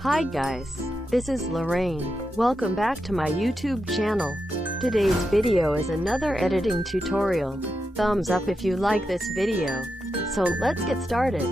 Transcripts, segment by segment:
Hi guys, this is Lorraine. Welcome back to my YouTube channel. Today's video is another editing tutorial. Thumbs up if you like this video. So let's get started.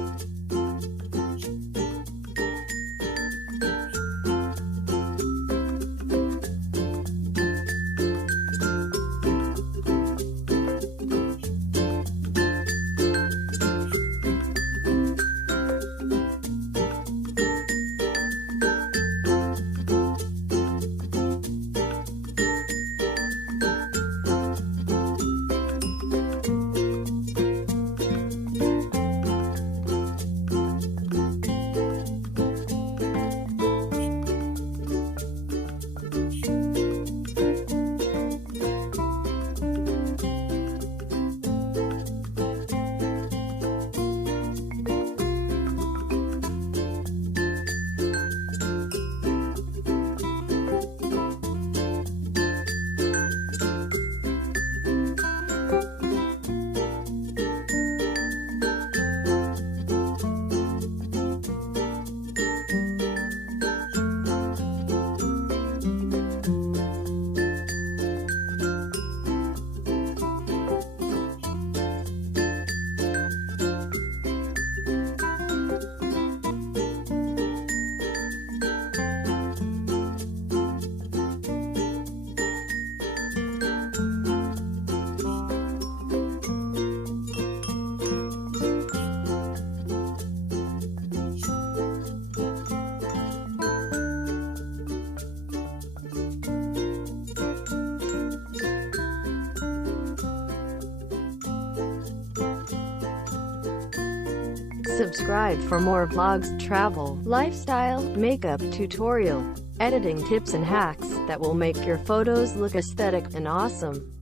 Subscribe for more vlogs, travel, lifestyle, makeup tutorial, editing tips and hacks that will make your photos look aesthetic and awesome.